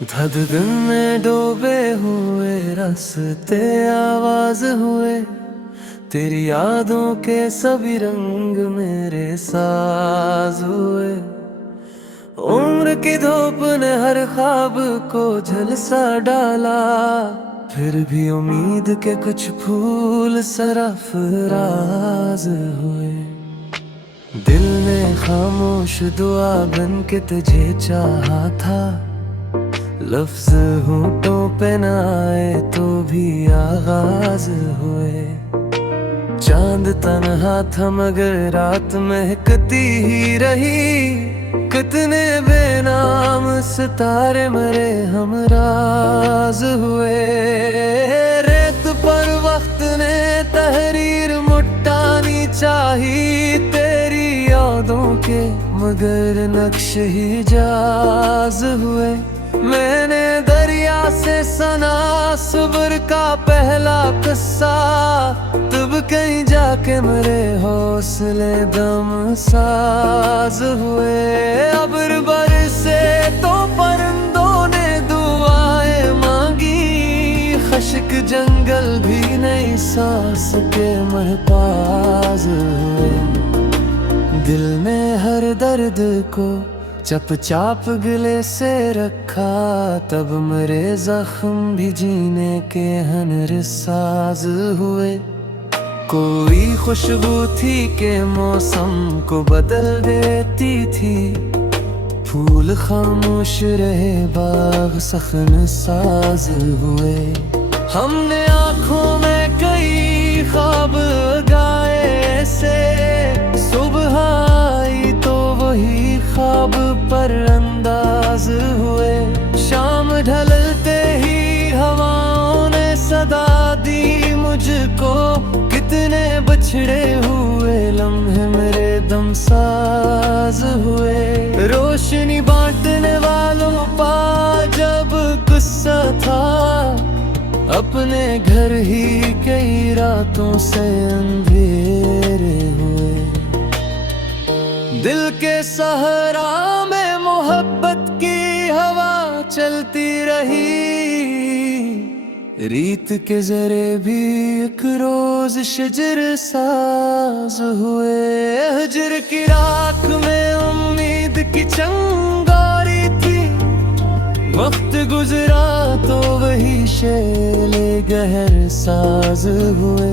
धद दिन में डूबे हुए रास्ते आवाज हुए, तेरी यादों के सभी रंग मेरे साज हुए। उम्र की धूप ने हर ख्वाब को झलसा डाला, फिर भी उम्मीद के कुछ फूल सरफराज हुए। दिल ने खामोश दुआ बन के तुझे चाहा था, लफ्ज होठों पे न आए तो भी आगाज हुए। चांद तन्हा था मगर रात महकती ही रही, कितने बेनाम सितारे मरे हमराज हुए। रेत पर वक्त ने तहरीर मुट्ठानी चाही, तेरी यादों के मगर नक्श हिजाज हुए। मैंने दरिया से सुना सब्र का पहला किस्सा, तब कहीं जाके मेरे हौसले दम साज हुए। अब्र बरसे तो परिंदों ने दुआएं मांगी, खश्क जंगल भी नई सांस के महताज हुए। दिल ने हर दर्द को चप चाप गले से रखा, तब मेरे जख्म भी जीने के हनर साज हुए। कोई खुशबू थी के मौसम को बदल देती थी, फूल खामोश रहे बाग सखन साज हुए। हमने आँखों में कई ख्वाब गाए ऐसे, सुबह आई तो वही ख्वाब पर अंदाज हुए। शाम ढलते ही हवाओं ने सदा दी मुझको, कितने बिछड़े हुए लम्हे मेरे दम साज हुए। रोशनी बांटने वालों पा जब गुस्सा था, अपने घर ही कई रातों से अंधेरे हुए। दिल के सहरा में मोहब्बत की हवा चलती रही, रीत के जरे भी एक रोज शजर साज हुए। हजर की राख में उम्मीद की चंगारी थी, वक्त गुजरा तो वही शेले गहर साज हुए।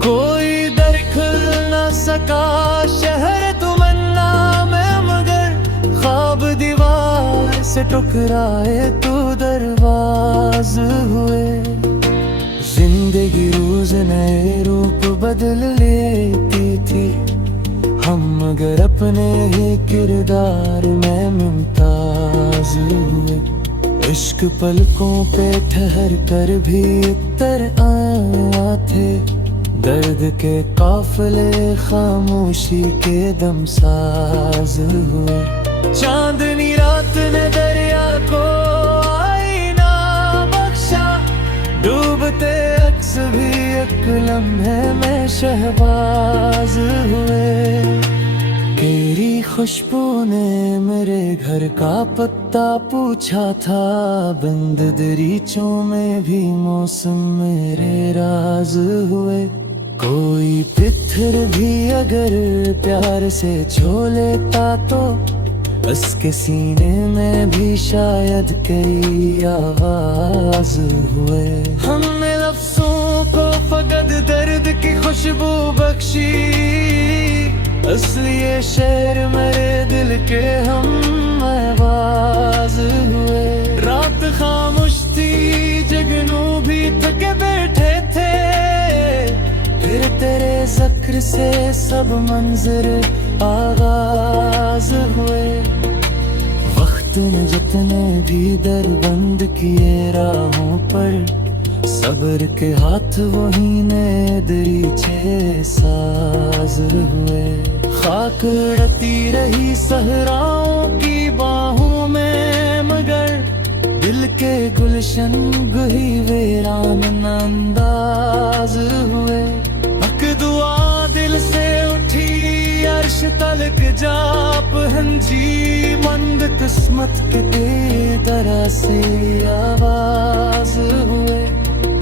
कोई दरखल न सका शहर तमन्ना में, मगर ख्वाब दीवार से टकराए तो दरवाज हुए। जिंदगी रोज नए रूप बदल लेती थी, हम मगर अपने ही किरदार में मुमताज हुए। इश्क पलकों पे ठहर कर भी उतर आया थे, दर्द के काफिले खामोशी के दम साज हुए। चांदनी रात ने दरिया को आईना बख्शा, डूबते अक्स भी एक लम्हे में शहबाज हुए। तेरी खुशबू ने मेरे घर का पत्ता पूछा था, बंद दरीचों में भी मौसम मेरे राज हुए। कोई पत्थर भी अगर प्यार से छू लेता तो, उसके सीने में भी शायद कई आवाज हुए। हमने लफ्जों को फकत दर्द की खुशबू बख्शी, इसलिए शेर मेरे दिल के हम आवाज हुए। रात खामोश थी, जगनू भी थके बैठे थे, फिर तेरे ज़िक्र से सब मंजर आगाज हुए। वक्त ने जितने भी दर बंद किए राहों पर, सब्र के हाथ वही ने दरीचे साज हुए। खाक उड़ती रही सहराओं की बाहों में, मगर दिल के गुलशन गुही वीरान अंदाज हुए। हक दुआ दिल से उठी अर्श तलक जा पहुंची, बंद किस्मत के तरह से आवाज हुए।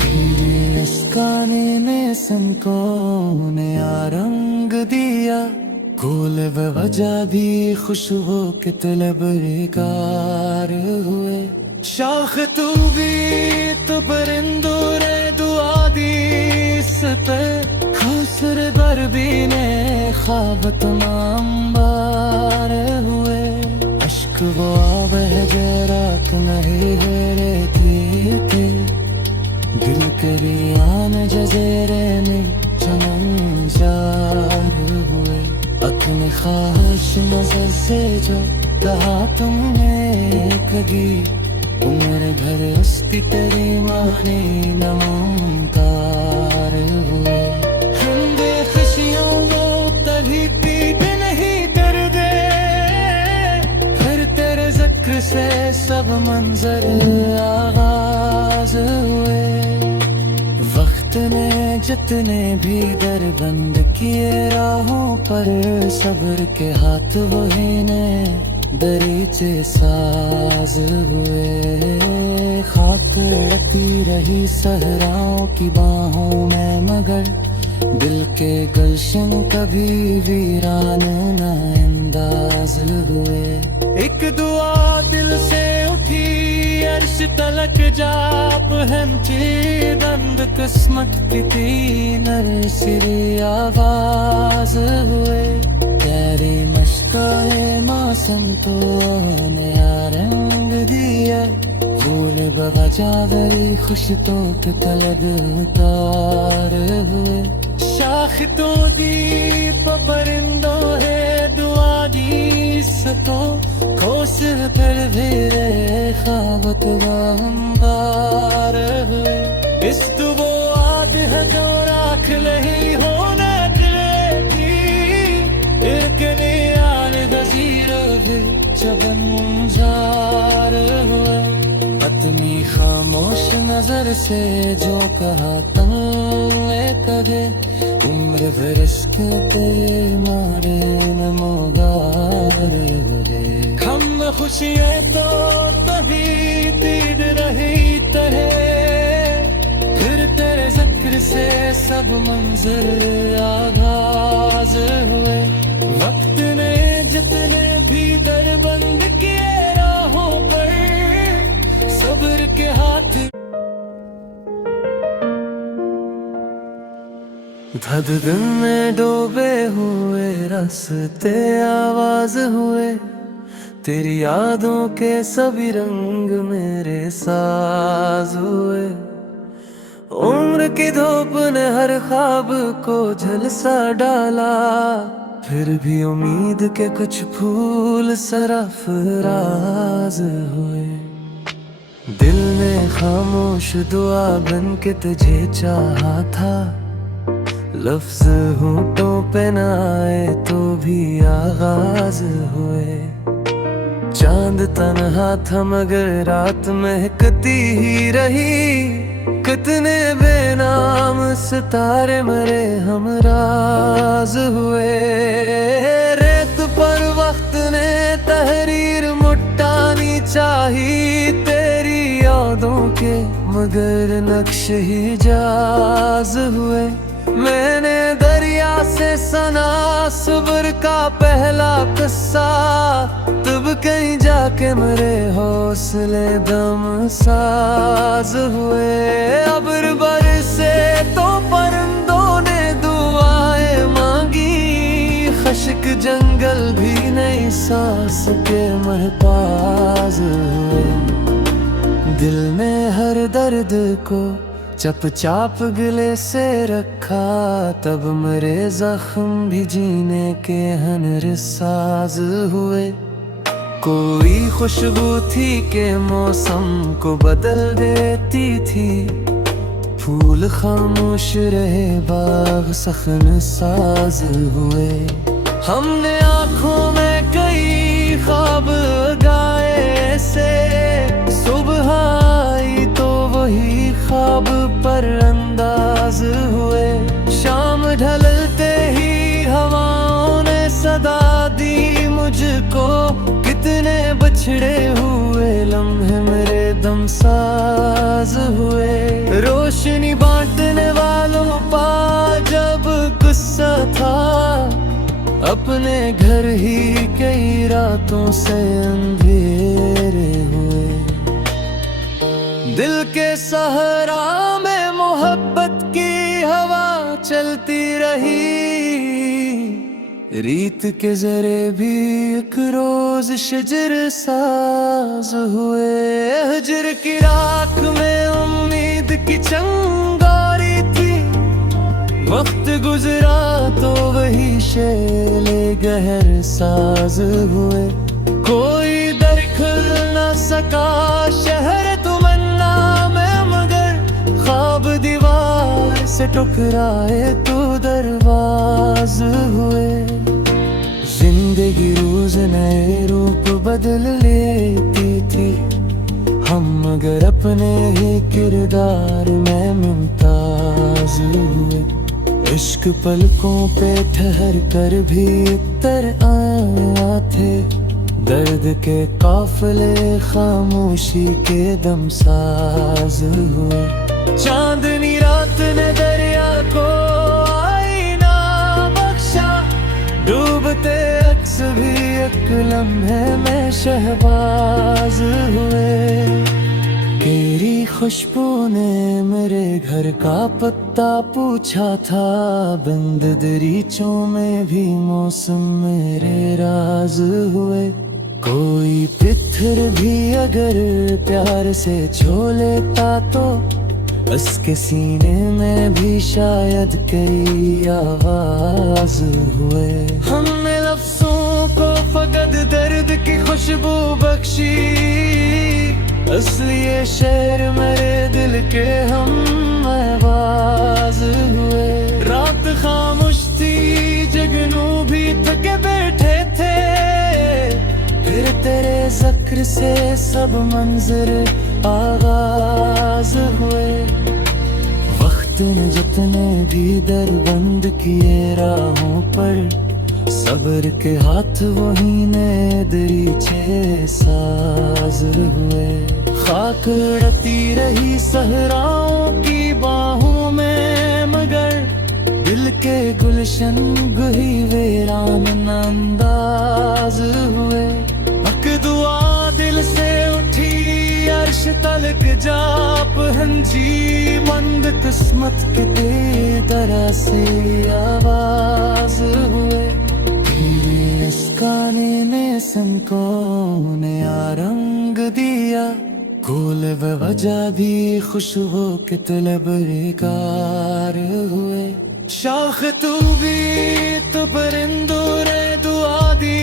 तेरे इस गाने ने संकों ने रंग दिया, कोल वजह भी खुश हो के तलबकार हुए। शाख तू भी तो परिंदों रे दुआ दी इस पे, खासर दरबी ने ख्वाब तमाम बार हुए। अश्क वो बह रात नहीं है रे थे, दिल करियान जजेरे में चमन जार हुए। अपने ख्वाहिश नजर से जो कहा तुमने कभी, उम्र भर उसकी तेरी माने नमूनकार हुए। हम खुशियों को तभी पीट नहीं कर दे, फिर तेरे जिक्र से सब मंजर आगाज हुए। वक्त ने जितने भी दर बंद किए राहों पर, सब्र के हाथ वही ने दरीचे साज हुए। खाक लपटी रही सहराओं की बाहों में, मगर दिल के गुलशन कभी वीरान न अंदाज हुए। एक दुआ दिल से उठी अर्श तलक जाप हंची, दंद किस्मत की तीनर सिरी आवाज हुए। तेरी मशकाए मौसम तो ने रंग दिया, फूल बजावरी खुश तो के तलब उतार हुए। शाख तो दीप परिंदों है दुआ दी सको, खोस फिर भी रे ख्वाब तुम्हार हुए। इस दुबो आद है जो राख लही होने चबन जार हुए। अपनी खामोश नजर से जो कहा तुमने कहे, उम्र बरस के मारे नमोगार हुए। हम खुशियाँ तो तभी तीर रही तरह, फिर तेरे जिक्र से सब मंजर आगाज हुए। वक्त ने जितने भी दर बंद किए राहों पर, सब्र के हाथ धद दिन में डूबे हुए रास्ते आवाज हुए। तेरी यादों के सभी रंग मेरे साज हुए। उम्र की धूप ने हर ख्वाब को झलसा डाला, फिर भी उम्मीद के कुछ फूल सरफराज हुए। दिल ने खामोश दुआ बन के तुझे चाहा था, लफ्ज होठों पे न आए तो भी आगाज हुए। चांद तन्हा था मगर रात महकती ही रही, कितने बेनाम सितारे मरे हमराज हुए। रेत पर वक्त ने तहरीर मुट्टानी चाही, तेरी यादों के मगर नक्श हिजाज हुए। मैंने दरिया से सना सब्र का पहला किस्सा, तब कहीं जाके मेरे हौसले दम साज हुए। अब्र बरसे तो परिंदों ने दुआएं मांगी, खश्क जंगल भी नई सांस के महताज हुए। दिल ने हर दर्द को चपचाप गले से रखा, तब मेरे जख्म भी जीने के हनर साज हुए। कोई खुशबू थी के मौसम को बदल देती थी, फूल खामोश रहे बाग सखन साज हुए। हमने आँखों में कई ख्वाब गाए से, सुबह आई तो वही ख्वाब पर अंदाज हुए। शाम ढलते ही हवाओं ने सदा दी मुझको, कितने बिछड़े हुए लम्हे मेरे दम साज हुए। रोशनी बांटने वालों पा जब गुस्सा था, अपने घर ही कई रातों से अंधेरे हुए। दिल के सहरा में मोहब्बत की हवा चलती रही, रीत के जरे भी एक रोज शजर साज हुए। हजर की राख में उम्मीद की चंगारी थी, वक्त गुजरा तो वही शेले गहर साज हुए। कोई दर खुल न सका शहर तमन्ना में, मगर ख्वाब दीवार से टकराए तो दरवाज हुए। जिंदगी रोज नए रूप बदल लेती ठहरती थी हम, मगर अपने ही किरदार में मुमताज हुए। इश्क पलकों पे ठहर कर भी उतर आया थे, दर्द के काफिले खामोशी के दम साज हुए। चांदनी रात ने दरिया को आईना बख्शा, डूबते अक्स भी एक लम्हे में शहबाज हुए। तेरी खुशबू ने मेरे घर का पत्ता पूछा था, बंद दरीचों में भी मौसम मेरे राज हुए। कोई पत्थर भी अगर प्यार से छू लेता तो उसके सीने में भी शायद कई आवाज हुए। हमने लफ्जों को फकत दर्द की खुशबू बख्शी, इसलिए शेर मेरे दिल के हम आवाज हुए। रात खामोश थी, जगनू भी थके बैठे थे, फिर तेरे ज़िक्र से सब मंजर आगाज हुए। वक्त ने जितने भी दर बंद किए राहों पर, सब्र के हाथ वही ने दरीचे साज हुए। खाक उड़ती रही सहराओं की बाहों में, मगर दिल के गुलशन गुही वीरान अंदाज हुए। हक दुआ दिल से उठी अर्श तलक जा पहुंची, मंद किस्मत के तरह से आवाज हुए। इस गाने ने सबको नया रंग दिया, कोल वजह भी खुशबू के तलबगार हुए। शाख तू भी तो परिंदों रे दुआ दी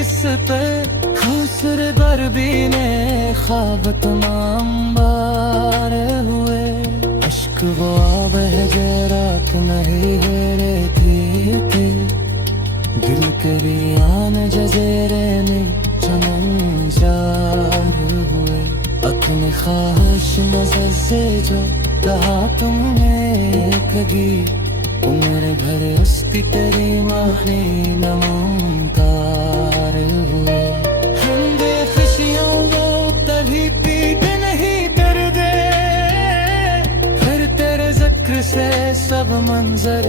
इस पर, खुसर दरबी ने ख्वाब तमाम बार हुए। अश्क वो बह गए रात नहीं हेरे थे, दिल करियान जजेरे में चमन जार हुए। अपने ख्वाहिश नजर से जो कहा तुमने कभी, उम्र भर उसकी तेरी माने नमूनकार हुए। हमदे खुशियों वो तभी पीते नहीं कर दे, फिर तेरे ज़िक्र से सब मंजर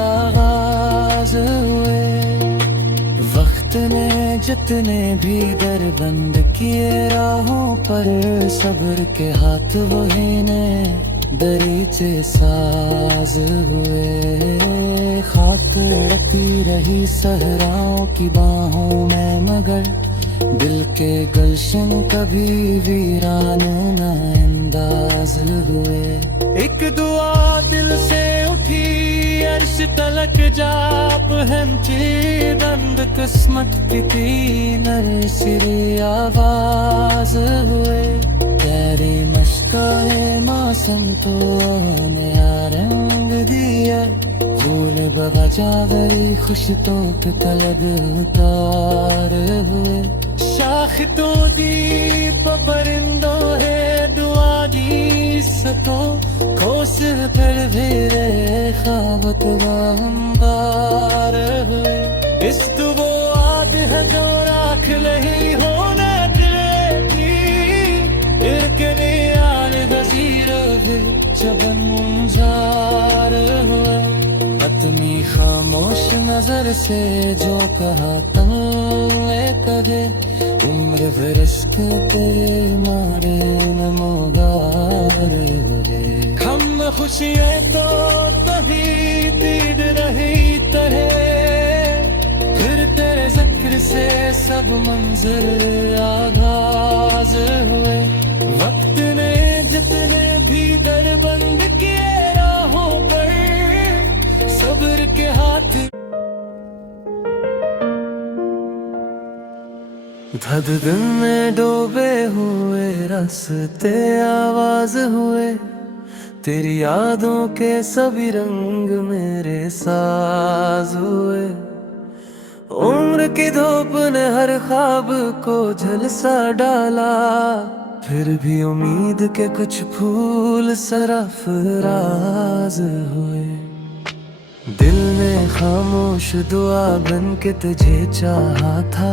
आगाज हुए। वक्त ने जितने भी दर बंद किए राहों पर, सब्र के हाथ वही ने दरीचे साज हुए। खाक लड़ती रही सहराओं की बाहों में, मगर दिल के गुलशन कभी वीरान न अंदाज हुए। एक दुआ दिल से उठी अर्श तलक जा पहुंची, दंद किस्मत की तीनर सिरी आवाज हुए। तेरी मस्काए मौसम तो नया रंग दिया, फूल बगजा गई खुश तो के तलब उतार हुए। शाख तो दी परिंदों है दुआ दी सको, कोसर पर भेरे खावत बार हुए। इस तो वो आग है जो राख नहीं होना दिल नजर से जो कहा तुमने कदे उम्र फिरश्क ते मारे नमोगार हम खुशियाँ तो तभी तीड़ रही तरह फिर तेरे जिक्र से सब मंजिल आगाज हुए वक्त ने जितने भी दर बंद किए राहों पर सब्र के हाथ धधक में डूबे हुए रास्ते आवाज हुए तेरी यादों के सभी रंग मेरे साज हुए उम्र की धूप ने हर ख्वाब को झलसा डाला फिर भी उम्मीद के कुछ फूल सरफराज हुए दिल ने खामोश दुआ बन के तुझे चाहा था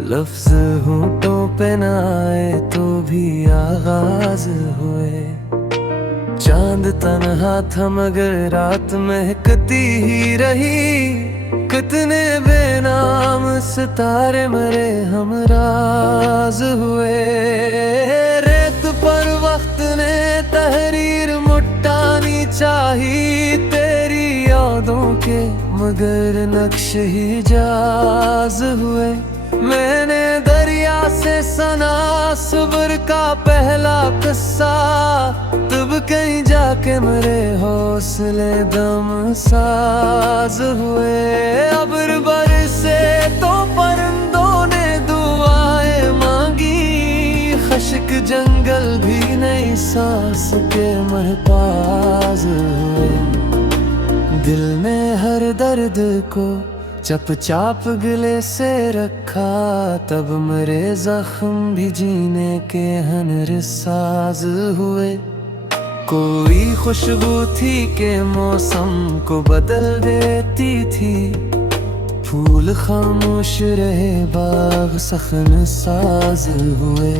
लफ्ज होंठों पे न आए तो भी आगाज हुए चांद तन्हा था मगर रात महकती ही रही कितने बेनाम सितारे मरे हमराज हुए रेत पर वक्त ने तहरीर मुट्टानी चाही तेरी यादों के मगर नक्श ही जाज हुए मैंने दरिया से सना सब्र का पहला किस्सा तब कहीं जाके मेरे हौसले दम साज हुए अब्र बरसे तो परिंदों ने दुआएं मांगी खश्क जंगल भी नई सांस के महताज हुए दिल ने हर दर्द को चपचाप गले से रखा तब मेरे जख्म भी जीने के हनर साज हुए कोई खुशबू थी के मौसम को बदल देती थी फूल खामोश रहे बाग सखन साज हुए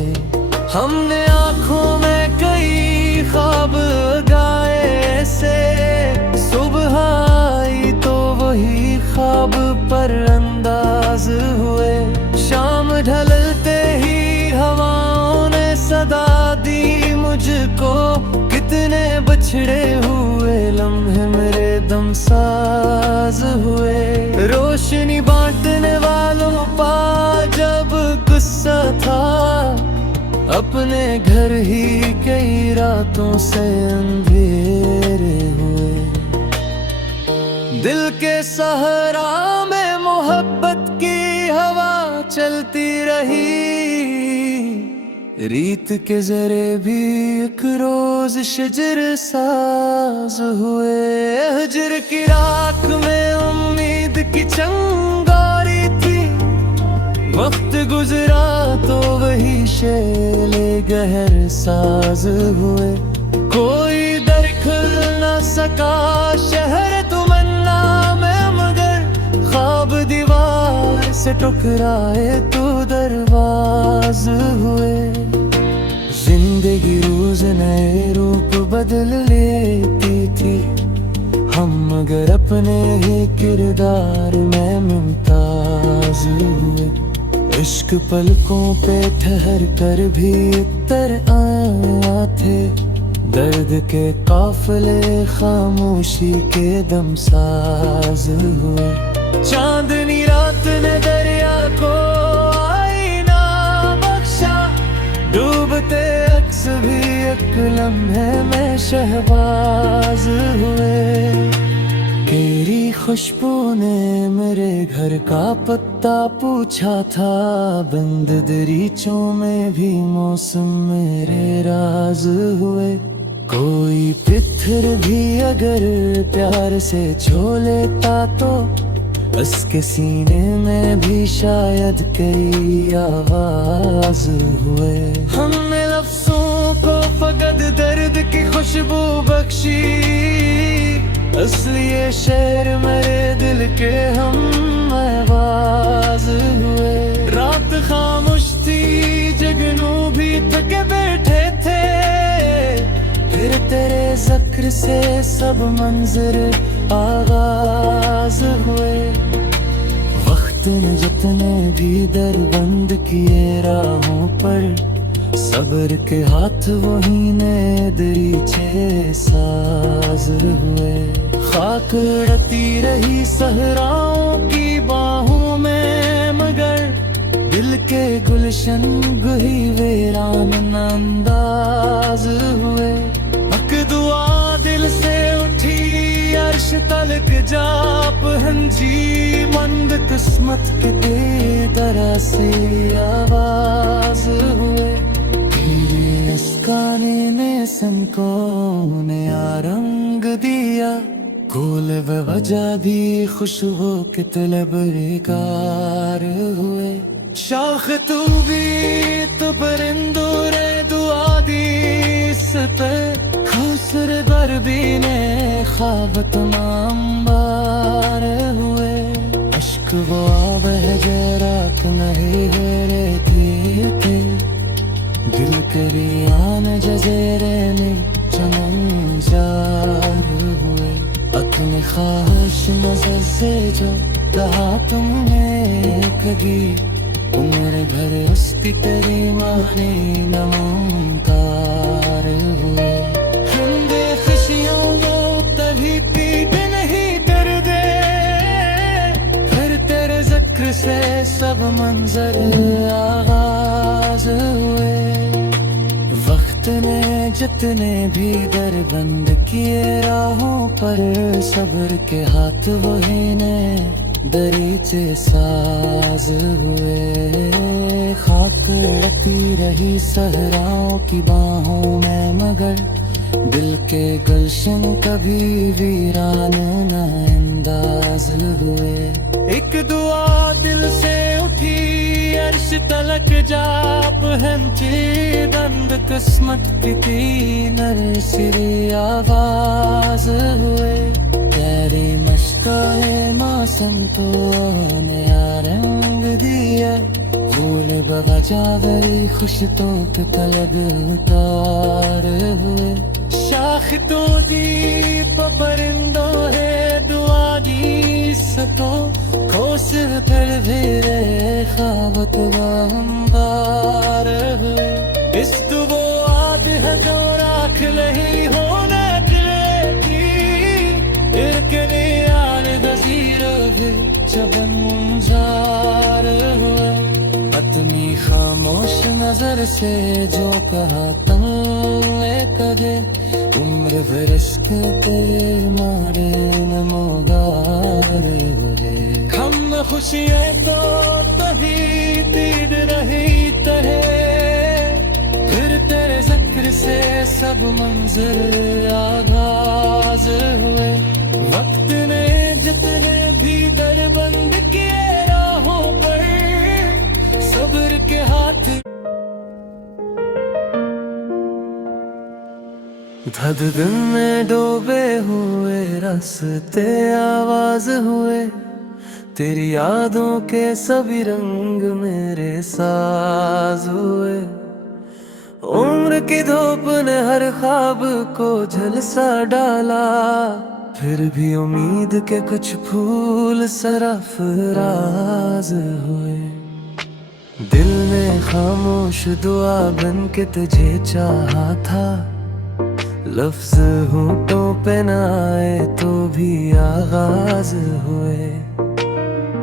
हमने आँखों में कई ख्वाब गाए ऐसे सुबह आई तो वही ख्वाब पर अंदाज हुए शाम ढलते ही हवाओं ने सदा दी मुझको कितने बिछड़े हुए लम्हे मेरे दम साज हुए रोशनी बांटने वालों पा जब गुस्सा था अपने घर ही कई रातों से अंधेरे हुए दिल के सहरा में मोहब्बत की हवा चलती रही रीत के जरे भी एक रोज शजर साज हुए हजर की राख में उम्मीद की चंगारी थी वक्त गुजरा तो वही शेले गहर साज हुए कोई दरखल न सका शहर दीवार से टकराए तो दरवाज हुए जिंदगी रोज नए रूप बदल लेती थी हम मगर अपने ही किरदार में मुमताज हुए इश्क पलकों पे ठहर कर भी उतर आया थे दर्द के काफिले खामोशी के दम साज हुए चांदनी रात ने दरिया को आईना बख्शा डूबते अक्स भी एक लम्हे में शहबाज हुए तेरी खुशबू ने मेरे घर का पत्ता पूछा था बंद दरीचों में भी मौसम मेरे राज हुए कोई पत्थर भी अगर प्यार से छू लेता तो उसके सीने में भी शायद कई आवाज हुए हमने लफ्जों को फकत दर्द की खुशबू बख्शी इसलिए शेर मेरे दिल के हम आवाज हुए रात खामोश थी जगनू भी थके बैठे थे फिर तेरे जिक्र से सब मंजर आगाज हुए। वक्त ने जितने भी दर बंद किए राहों पर, सब्र के हाथ वही ने दरीचे साज हुए। खाक उड़ती रही सहराओं की बाहों में, मगर दिल के गुलशन गुही वीरान अंदाज हुए। हक दुआ दिल से उठी अर्श तलक जाप हंजी, मंद किस्मत के तरह से आवाज हुए। तेरे इस गाने ने सनकों ने रंग दिया, गुल वजह भी खुशबू के तलबगार हुए। शाख तू भी तो परिंदों रे दुआ दी इस पे, खुसर दरबी ने ख्वाब तमाम बार हुए। अश्क वो बह रात नहीं हेरे थे, दिल करियान जजेरे में चमन जार हुए। अपने ख्वाहिश नजर से जो कहा तुमने कभी, उम्र भर उसकी तेरी माने नमूनकार हुए। हम खुशियों को तभी पीट नहीं कर दे, फिर तेरे जिक्र से सब मंजर आगाज हुए। वक्त ने जितने भी दर बंद किए राहों पर, सब्र के हाथ वही ने दरीचे साज हुए। खाक रखती रही सहराओं की बाहों में, मगर दिल के गुलशन कभी वीरान न अंदाज हुए। एक दुआ दिल से उठी अर्श तलक जाप हंची, दंद किस्मत की नर सिरी आवाज हुए। तेरी मशकाए मौसम तो ने रंग दिया, फूल बगजावरी खुश तो के तलब उतार हुए। शाख तो दीप परिंदों है दुआ दी सको, खोस फिर धीरे ख्वाब अंबार हुए। इस दुबो आद है जो राख नहीं होना चबनजार हुए। अपनी खामोश नजर से जो कहा तुमने कदे, उम्र भर इश्क पे मारे नमोगार हुए। हम खुशियाँ तो तभी तीर रही तरह, फिर तेरे जिक्र से सब मंजिल आगाज हुए। वक्त ने जितने भी दर बंद किए राहों पर, सब्र के हाथ धद दिन में डूबे हुए रास्ते आवाज हुए। तेरी यादों के सभी रंग मेरे साज हुए। उम्र की धूप ने हर ख्वाब को झलसा डाला, फिर भी उम्मीद के कुछ फूल सरफराज हुए। दिल ने खामोश दुआ बन के तुझे चाहा था, लफ्ज होठों पे न आए तो भी आगाज हुए।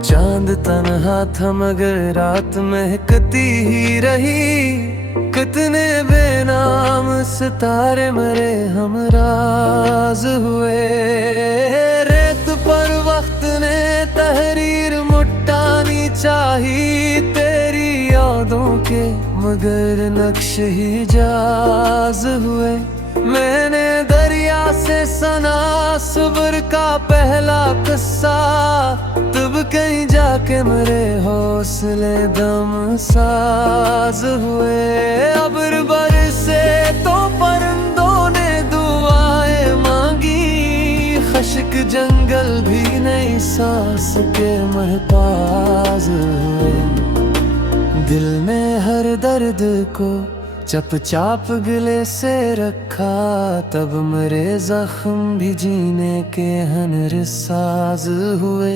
चांद तन्हा था मगर रात महकती ही रही, कितने बेनाम सितारे मरे हमराज हुए। रेत पर वक्त ने तहरीर मुट्टानी चाही, तेरी यादों के मगर नक्श ही जाज हुए। मैंने दरिया से सना सब्र का पहला किस्सा, तब कहीं जाके मेरे हौसले दम साज हुए। अब्र बरसे तो परिंदों ने दुआएं मांगी, खश्क जंगल भी नहीं सांस के महताज हुए। दिल में हर दर्द को चपचाप गले से रखा, तब मेरे जख्म भी जीने के हनर साज हुए।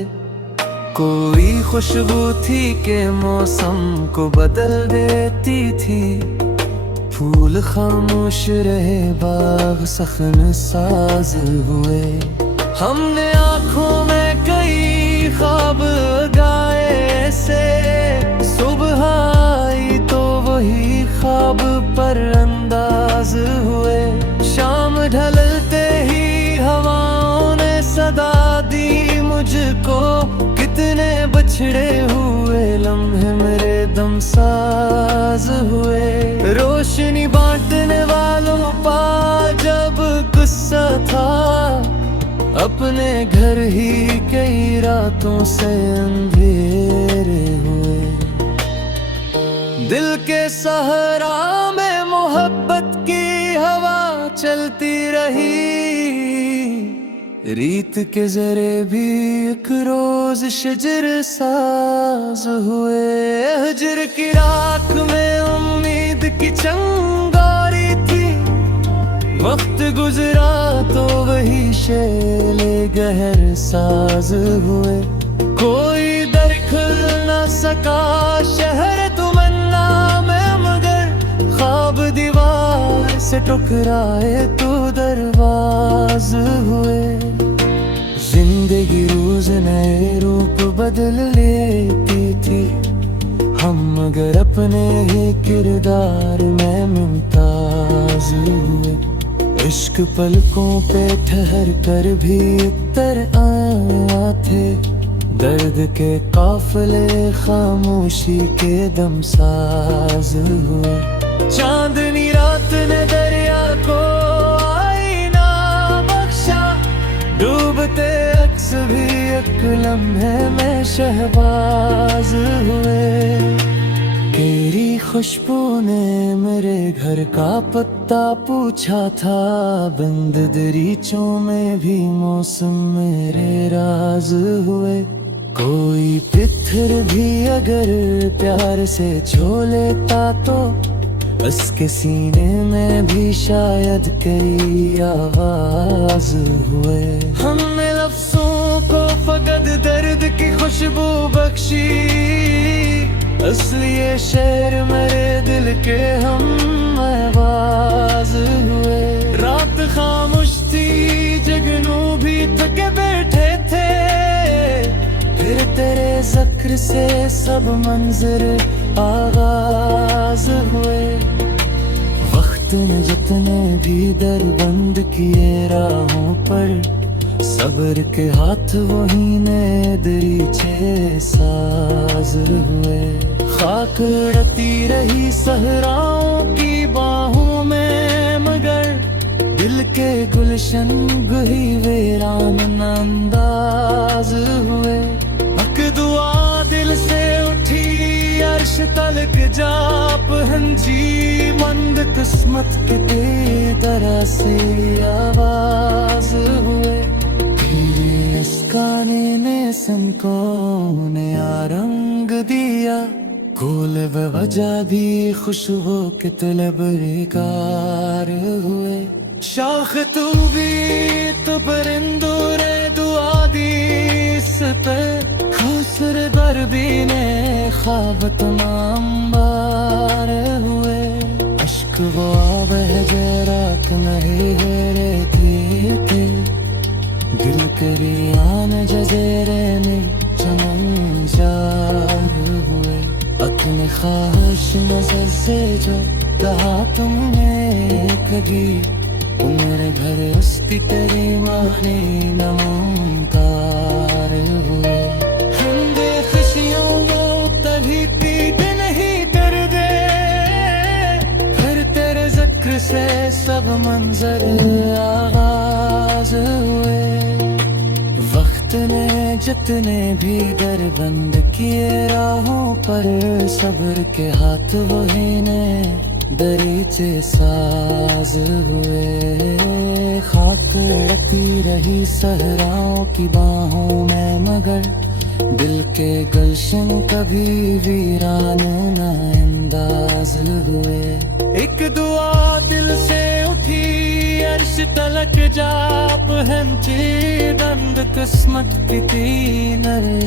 कोई खुशबू थी के मौसम को बदल देती थी, फूल खामोश रहे बाग सखन साज हुए। हमने आँखों में कई ख्वाब गाए ऐसे, सुबह आई तो वही ख्वाब पर अंदाज हुए। शाम ढलते ही हवाओं ने सदा दी मुझको, कितने बिछड़े हुए लम्हे मेरे दम साज हुए। रोशनी बांटने वालों पा जब गुस्सा था, अपने घर ही कई रातों से अंधेरे हुए। दिल के सहरा में मोहब्बत की हवा चलती रही, रीत के जरे भी एक रोज शजर साज हुए। हजर की राख में उम्मीद की चंगारी थी, वक्त गुजरा तो वही शेले गहर साज हुए। कोई दर खुल न सका शहर तमन्ना में, मगर ख्वाब दीवार से टकराए तो दरवाज हुए। जिंदगी रोज नए रूप बदल लेती थी, हम मगर अपने ही किरदार में मुमताज हुए। इश्क पलकों पे ठहर कर भी उतर आया थे, दर्द के काफिले खामोशी के दम साज हुए। चांदनी रात ने दरिया को आईना बख्शा, डूबते अक्स भी एक लम्हे में शहबाज हुए। तेरी खुशबू ने मेरे घर का पत्ता पूछा था, बंद दरीचों में भी मौसम मेरे राज हुए। कोई पत्थर भी अगर प्यार से छू लेता तो, उसके सीने में भी शायद कई आवाज हुए। हमने लफ्जों को फकत दर्द की खुशबू बख्शी, इसलिए शेर मेरे दिल के हम आवाज हुए। रात खामोश थी, जगनू भी थके बैठे थे, फिर तेरे जिक्र से सब मंजर आगाज हुए। वक्त ने जितने भी दर बंद किए राहों पर, सब्र के हाथ वही ने दरीचे साज हुए। खाक उड़ती रही सहराओं की बाहों में, मगर दिल के गुलशन गुही वीरान अंदाज हुए। हक दुआ दिल से उठी अर्श तलक जा पहंची, मंद किस्मत के तरह से आवाज हुए। इस गाने ने संकों ने रंग दिया, फूल वजह भी खुशबू के तलबगार हुए। शाख तू भी तो परिंदों ने दुआ दी इस पर, खुसर दरबी ने ख्वाब तमाम बार हुए। अश्क वो बह गए रात नहीं रहती थी, दिल करियान जजेरे ने चमन जार हुए। अपने ख्वाहिश नजर से जो कहा तुमने कभी, उम्र भर उसकी तेरी माने नमूंकार हुए। हमदे खुशियों वो तभी पीते नहीं दर्दे, फिर तेरे जिक्र से सब मंजर आगाज हुए। वक्त ने जितने भी दर बंद किए राहों पर, सब्र के हाथ वही ने दरीचे साज हुए। खाक रखती रही सहराओं की बाहों में, मगर दिल के गुलशन कभी वीरान ना अंदाज हुए। एक दुआ दिल से उठी अर्श तलक जाप हंची दंद किस्मत की तीन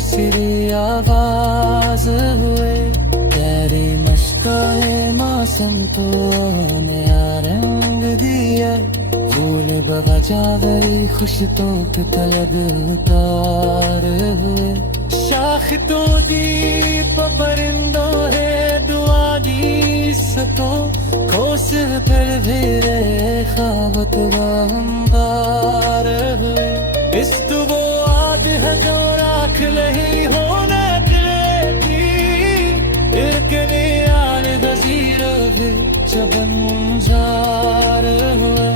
सिरी आवाज हुए तेरी मशकाए मौसम तो नया रंग दिया फूल बवजा गई खुश तो के तलब उतार हुए शाख तो दीप परिंदों है दुआ दी सको खोस फिर भी खाबत अंबार हुए इस तो वो आद है जो राख नहीं होना थी इरकने आल वजीर भी चबनजार हुए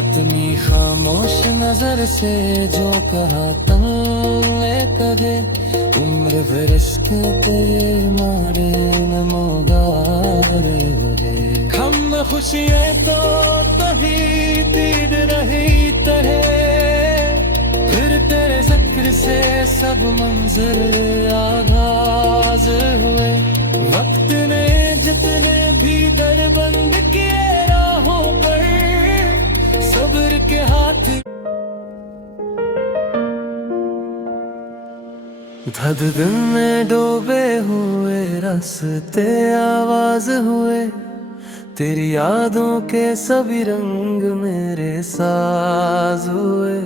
अपनी खामोश नजर से जो कहा तुमने कहे उम्र बरस के तेरे मारे नमोगार हुए हम खुशियाँ तो तभी तीर रही तरह फिर तेरे जिक्र से सब मंजिल आगाज हुए वक्त ने जितने भी दर बंद किए राहों पर सब्र के हाथ धध में डूबे हुए रास्ते आवाज हुए तेरी यादों के सभी रंग मेरे साज हुए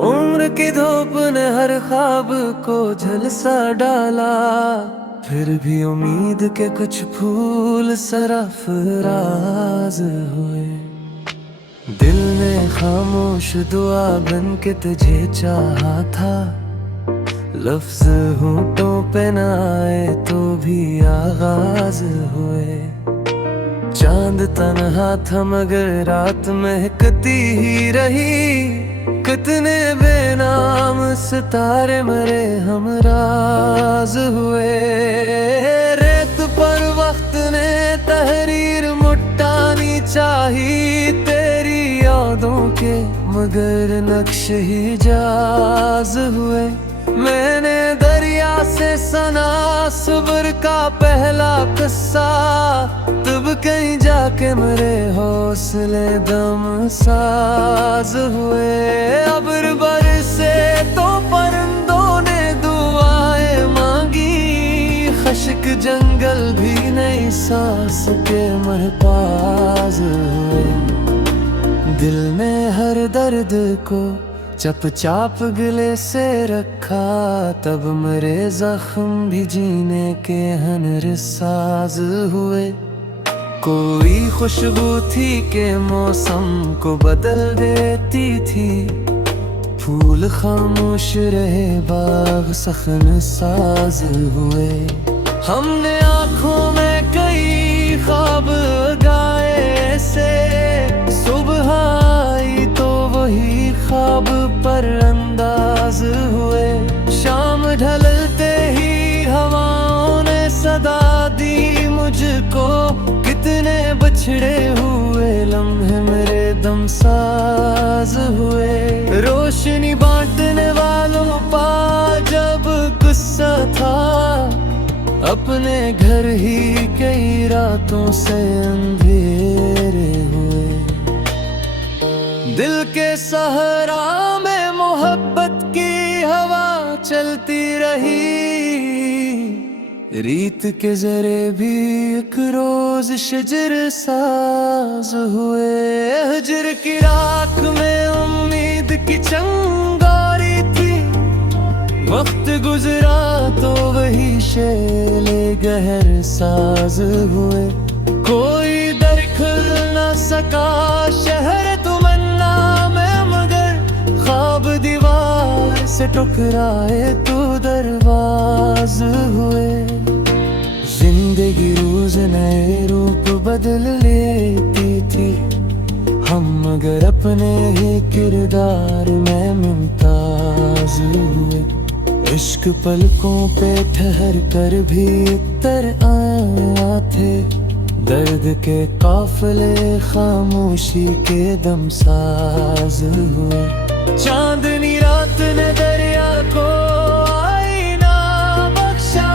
उम्र की धूप ने हर ख्वाब को झलसा डाला फिर भी उम्मीद के कुछ फूल सरफराज हुए दिल ने खामोश दुआ बन के तुझे चाहा था लफ्ज होंठों पे न आए तो भी आगाज हुए चांद तन्हा था मगर रात महकती ही रही कितने बेनाम सितारे मरे हमराज हुए रेत पर वक्त ने तहरीर मुट्टानी चाही तेरी यादों के मगर नक्श ही जाज हुए मैंने दरिया से सुना सब्र का पहला किस्सा तब कहीं जाके मेरे हौसले दम साज हुए अब्र बरसे तो परिंदों ने दुआएं मांगी खश्क जंगल भी नहीं सांस के महफाज हुए दिल में हर दर्द को चपचाप गले से रखा तब मेरे जख्म भी जीने के हनर साज हुए कोई खुशबू थी के मौसम को बदल देती थी फूल खामोश रहे बाग सखन साज हुए हमने आँखों में कई ख्वाब गाए से सुबह आई तो वही ख्वाब पर अंदाज हुए शाम ढलते ही हवाओं ने सदा दी मुझको कितने बिछड़े हुए लम्हे मेरे दम साज हुए रोशनी बांटने वालों पा जब गुस्सा था अपने घर ही कई रातों से अंधेरे हुए दिल के सहरा में मोहब्बत की हवा चलती रही रीत के जरे भी एक रोज शजर साज हुए हजर की राख में उम्मीद की चंगारी थी वक्त गुजरा तो वही शेले गहर साज हुए कोई दर खुल न सका शहर तमन्ना में मगर ख्वाब दीवार से टकराए तो दरवाज हुए जिंदगी रोज नए रूप बदल लेती थी हम मगर अपने ही किरदार में मुमताज हुए इश्क पलकों पे ठहर कर भी उतर आया थे दर्द के काफिले खामोशी के दम साज हुए चांदनी रात ने दरिया को आईना बख्शा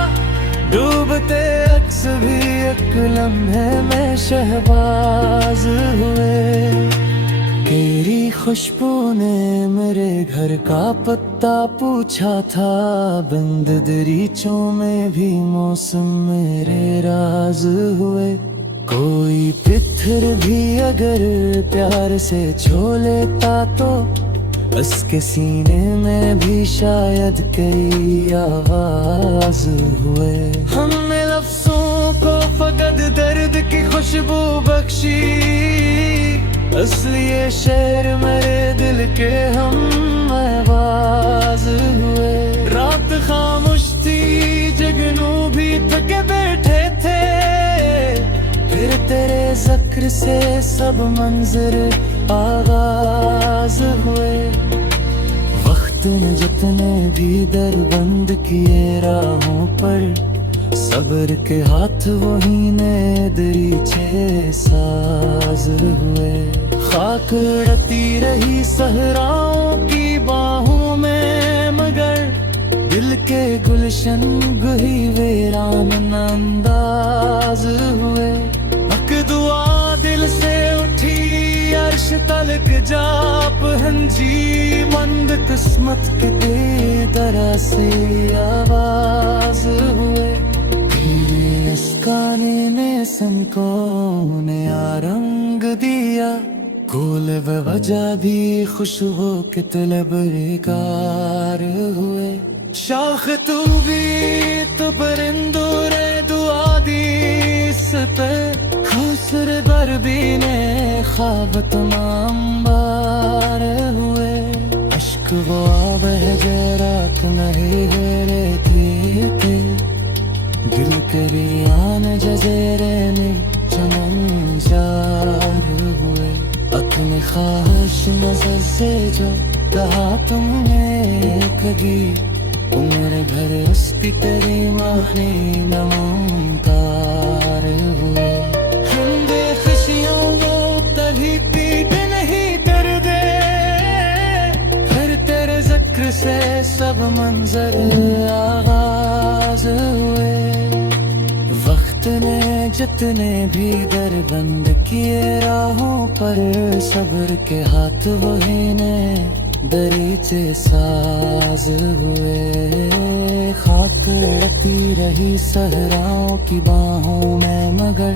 डूबते अक्स भी एक लम्हे में शहबाज हुए। तेरी खुशबू ने मेरे घर का पत्ता पूछा था, बंद दरीचों में भी मौसम मेरे राज हुए। कोई पत्थर भी अगर प्यार से छू लेता तो उसके सीने में भी शायद कई आवाज हुए। हमने लफ्जों को फकत दर्द की खुशबू बख्शी, इसलिए शेर मेरे दिल के हम आवाज हुए। रात खामोश थी, जगनू भी थके बैठे थे, फिर तेरे जिक्र से सब मंजर आगाज हुए। वक्त ने जितने भी दर बंद किए राहों पर, सब्र के हाथ वही ने दरीचे साज हुए। खाक उड़ती रही सहराओं की बाहों में, मगर दिल के गुलशन गुही वीरान अंदाज हुए। दुआ दिल से उठी अर्श तलक जाप हंजी, मंद किस्मत के तरह से आवाज हुए। तेरे इस गाने ने सनकों ने रंग दिया, कोल वजह भी खुशबू के तलबगार हुए। शाख तू भी तो परिंदों रे दुआ दी इस पे, खुसर दरबी ने ख्वाब तमाम बार हुए। अश्क वो बह गए रात नहीं हेरे थे, दिल करियान जजेरे ने चमन जार हुए। अपनी ख्वाहिश नजर से जो कहा तुमने कभी, उम्र भर उसकी तेरी माने नमूदार हुए। से सब मंजर आगाज हुए। वक्त ने जितने भी दर बंद किए राहों पर, सब्र के हाथ वही ने दरीचे साज हुए। खाक लड़ती रही सहराओं की बाहों में, मगर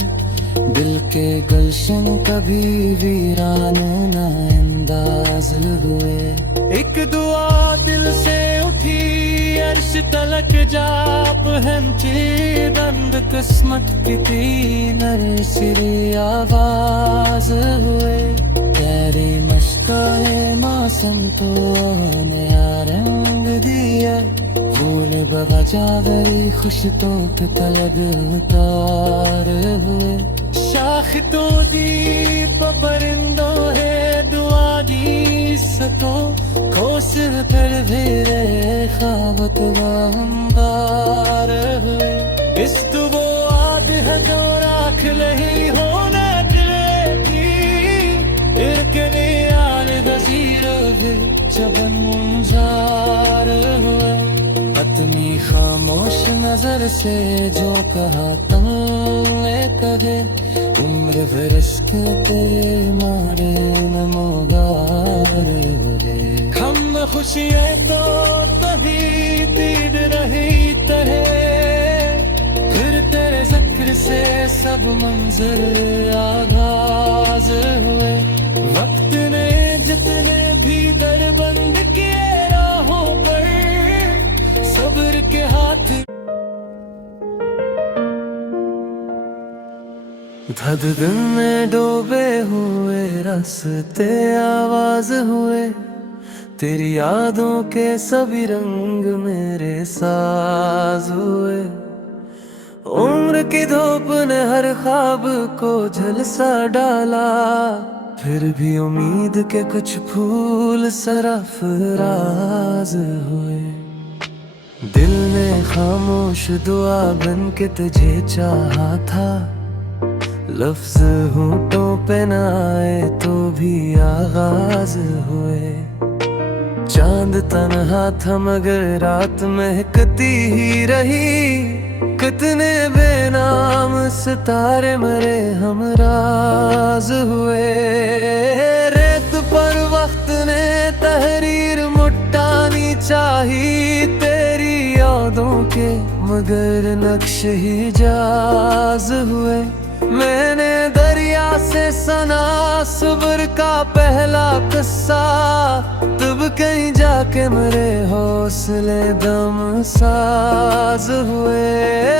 दिल के गुलशन कभी वीरान न अंदाज हुए। एक दुआ दिल से उठी अर्श तलक जाप हंची, दंद किस्मत की तीन सिरी आवाज हुए। तेरी मशकाए मौसम तो नया रंग दिया, फूल बगजावरी खुश तो के तलब उतार हुए। शाख तो दीप परिंदों है दुआ दी सको, खोसर कर भेरे खावत बार हुए। इस दुबो आद है जो राख लही होना की, इरकने आल गजीर भी चबन मुंजार हुए। अपनी खामोश नजर से जो कहा तुमने कहे, उम्र फरिश्क ते मारे नमोदार हुए। हम खुशियाँ तो तभी तीर रही तरह, फिर तेरे जिक्र से सब मंजर आगाज हुए। वक्त ने जितने भी दर बंद किए राहों पर, सब्र के हाथ धध में डूबे हुए रास्ते आवाज हुए। तेरी यादों के सभी रंग मेरे साज हुए। उम्र की धूप ने हर ख्वाब को झलसा डाला, फिर भी उम्मीद के कुछ फूल सरफराज हुए। दिल ने खामोश दुआ बन के तुझे चाहा था, लफ्ज होठों पे न आए तो भी आगाज हुए। चांद तन्हा था मगर रात महकती ही रही, कितने बेनाम सितारे मरे हमराज हुए। रेत पर वक्त ने तहरीर मुट्टानी चाही तेरी यादों के, मगर नक्श ही जाज हुए। मैंने दरिया से सना सब्र का पहला किस्सा, तब कहीं जाके मेरे हौसले दम साज हुए।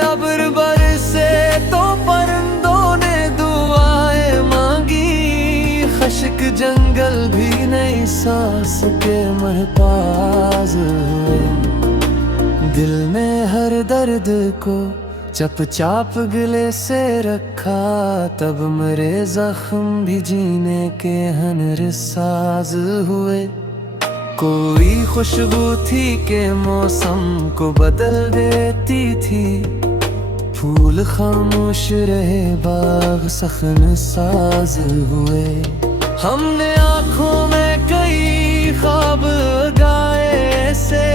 अब्र बरसे तो परिंदों ने दुआएं मांगी, खश्क जंगल भी नई सांस के महताज हुए। दिल में हर दर्द को चप चाप गले से रखा, तब मेरे जख्म भी जीने के हनर साज हुए। कोई खुशबू थी के मौसम को बदल देती थी, फूल खामोश रहे बाग सखन साज हुए। हमने आँखों में कई ख्वाब गाए से,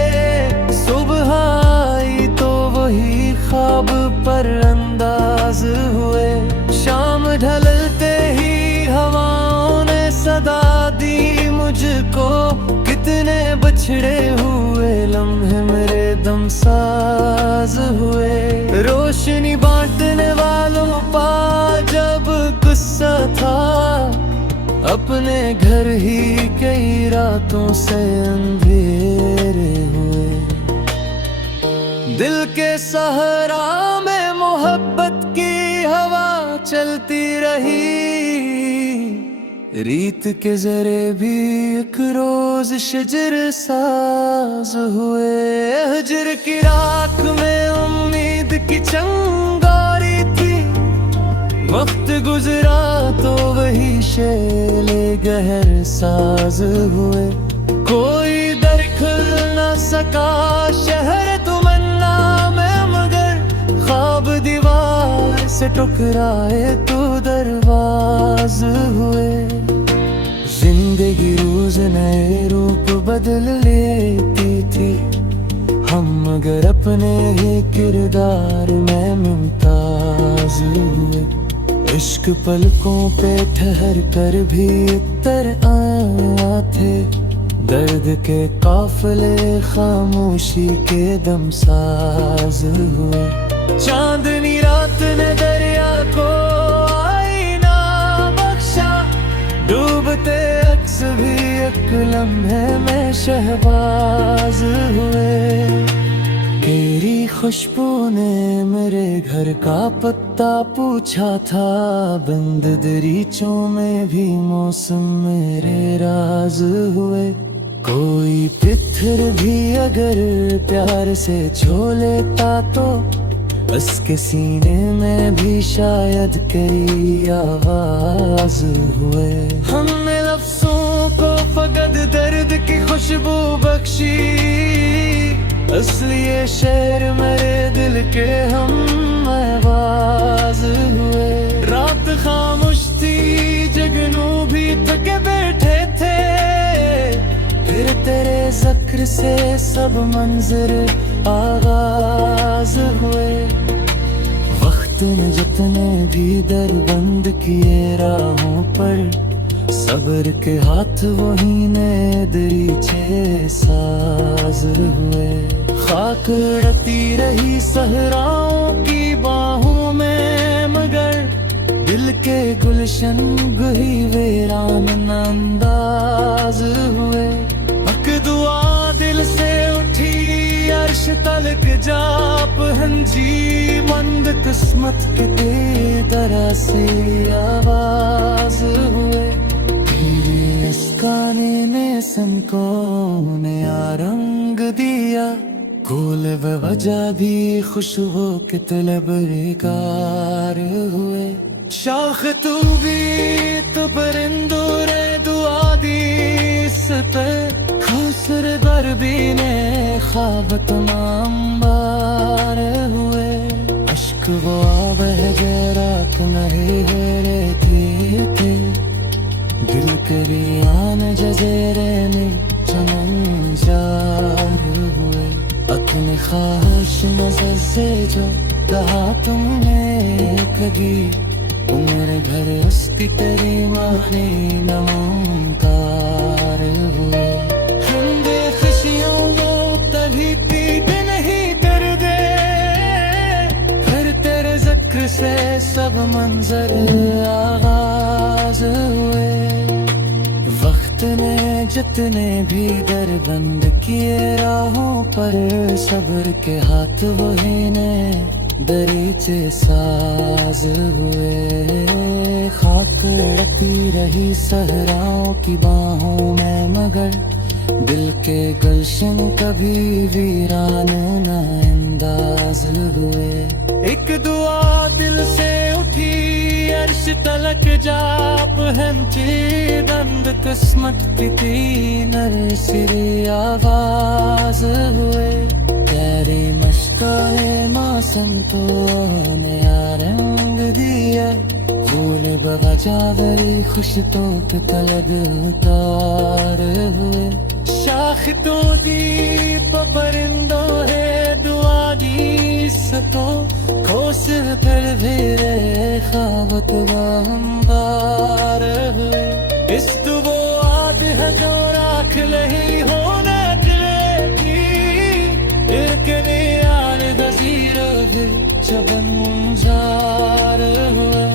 सुबह आई तो वही ख्वाब पर अंदाज हुए। शाम ढलते ही हवाओं ने सदा दी मुझको, कितने बछड़े हुए लम्हे मेरे दम साज हुए। रोशनी बांटने वालों पा जब गुस्सा था, अपने घर ही कई रातों से अंधेरे हुए। दिल के सहरा में मोहब्बत की हवा चलती रही, रीत के जरे भी एक रोज शजर साज हुए। हजर की राख में उम्मीद की चंगारी थी, वक्त गुजरा तो वही शेले गहर साज हुए। कोई दरखल न सका शहर तमन्ना में, मगर ख्वाब दीवार से टकराए तो दरवाज हुए। जिंदगी रोज नए रूप बदल लेती थी हम, मगर अपने ही किरदार में मुमताज हुए। इश्क पलकों पे ठहर कर भी उतर आया थे, दर्द के काफिले खामोशी के दम साज हुए। चांदनी रात ने दरिया को आईना बख्शा, डूबते अक्स भी एक लम्हे में शहबाज हुए। तेरी खुशबू ने मेरे घर का पत्ता पूछा था, बंद दरीचों में भी मौसम मेरे राज हुए। कोई पत्थर भी अगर प्यार से छू लेता तो, उसके सीने में भी शायद कई आवाज हुए। हमने लफ्जों को फकत दर्द की खुशबू बख्शी, इसलिए शेर मेरे दिल के हम आवाज हुए। रात खामोश थी, जगनू भी थके बैठे थे, फिर तेरे जिक्र से सब मंजर आगाज हुए। वक्त ने जितने भी दर बंद किए राहों पर, सब्र के हाथ वही ने दरीचे साज हुए। खाक उड़ती रही सहराओं की बाहों में, मगर दिल के गुलशन गुही वीरान अंदाज हुए। हक दुआ दिल से उठी अर्श तलक जा पहंजी, मंद किस्मत के तरह से आवाज हुए। इस गाने ने संकों ने रंग दिया, कोल वजह भी खुशबू के तलब बेकार हुए। शाख तू भी तो परिंदों रे दुआ दी इस पर, खासर दरबी ने ख्वाब तमाम बार हुए। अश्क वो बह गए रात नहेरे थे, दिल करियान जजेरे में चमन जाग हुए। अपने ख्वाहिश नजर से जो कहा तुमने लगी उम्र भर उसकी तेरी माने नमूंकार हुए। हम बेखुशियों को तभी पीते नहीं दर्दे, फिर तेरे जिक्र से सब मंजर आगाज हुए। वक्त ने जितने भी दर बंद किए राहों पर, सब्र के हाथ वही ने दरीचे साज हुए। खाक लड़ती रही सहराओं की बाहों में, मगर दिल के गुलशन कभी वीरान न अंदाज हुए। एक दुआ दिल से उठी अर्श तलक जाप हंची, दंद किस्मत की नरसिरी आवाज हुए। तेरी मशकाए मौसम तो ने रंग दिया, फूल बगजावरी खुश तो के तलब उतार हुए। शाख तो दीप परिंदों है दुआ दी सको, खोस फिर फिरे खाबत अंबार हुए। इस दुबो आद है जो राख लही होना इरकने यार गजीर चबनजार हुए।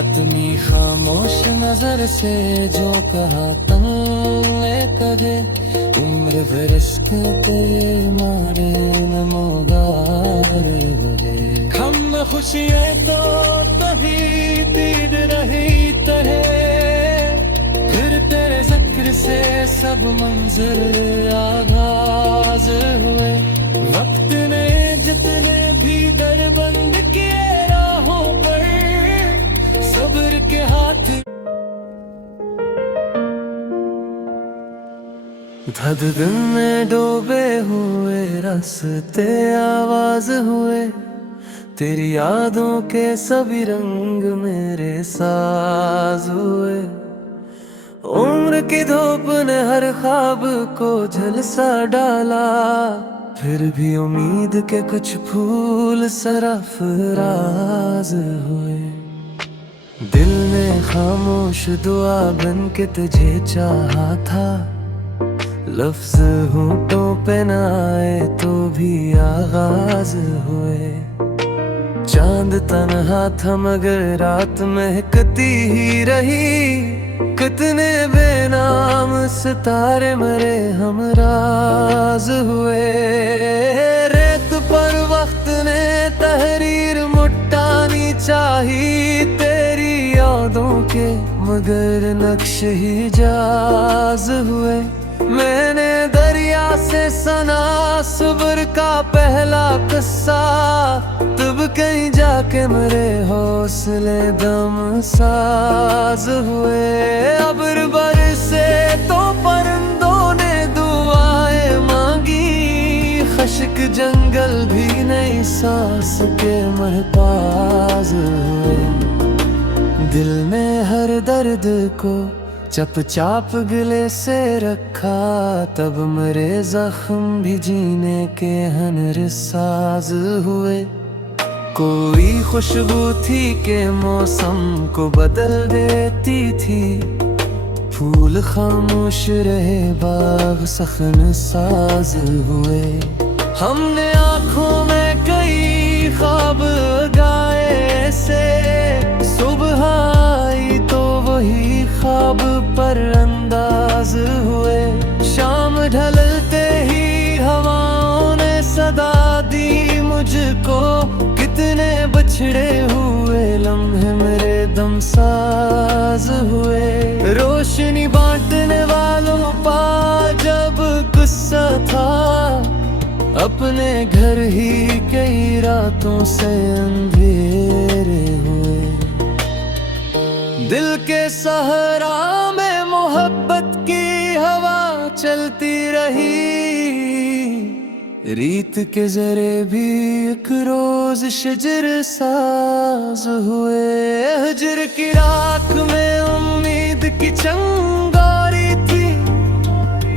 अपनी खामोश नजर से जो कहा तुमने कहे, उम्र भरस्क तेरे मारे नमोगार हुए। हम खुशियाँ तो तभी तीर रही तहे, फिर तेरे जिक्र से सब मंजिल आगाज हुए। वक्त ने जितने भी दर बंद किए राहों पर, सब्र के हाथ धद दिन में डूबे हुए रास्ते आवाज हुए। तेरी यादों के सभी रंग मेरे साज हुए। उम्र की धूप ने हर ख्वाब को झलसा डाला, फिर भी उम्मीद के कुछ फूल सरफराज हुए। दिल ने खामोश दुआ बन के तुझे चाहा था, लफ्ज होंठों पे न आए तो भी आगाज हुए। चांद तन्हा था मगर रात महकती ही रही, कितने बेनाम सितारे मरे हमराज हुए। रेत पर वक्त ने तहरीर मुट्टानी चाही, तेरी यादों के मगर नक्श ही जाज हुए। मैंने दरिया से सुना सब्र का पहला किस्सा, तब कहीं जाके मेरे हौसले दम साज हुए। अब्र बरसे तो परिंदों ने दुआएं मांगी, खश्क जंगल भी नई सांस के महताज हुए। दिल में हर दर्द को चपचाप गले से रखा, तब मेरे जख्म भी जीने के हनर साज हुए। कोई खुशबू थी के मौसम को बदल देती थी, फूल खामोश रहे बाग सखन साज हुए। हमने आँखों में कई ख्वाब गाए ऐसे, सुबह आई तो वही ख्वाब पर अंदाज हुए। शाम ढलते ही हवाओं ने सदा दी मुझको, कितने बिछड़े हुए लम्हे मेरे दम साज हुए। रोशनी बांटने वालों पा जब गुस्सा था, अपने घर ही कई रातों से अंधेरे हुए। दिल के सहरा में मोहब्बत की हवा चलती रही, रीत के जरे भी एक रोज शजर साज हुए। हजर की राख में उम्मीद की चंगारी थी,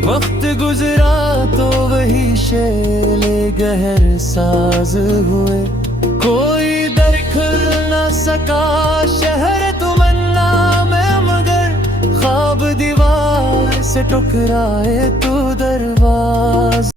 वक्त गुजरा तो वही शेले गहर साज हुए। कोई दरखल न सका शहर तमन्ना में, मगर ख्वाब दीवार से टकराए तो दरवाज़ा।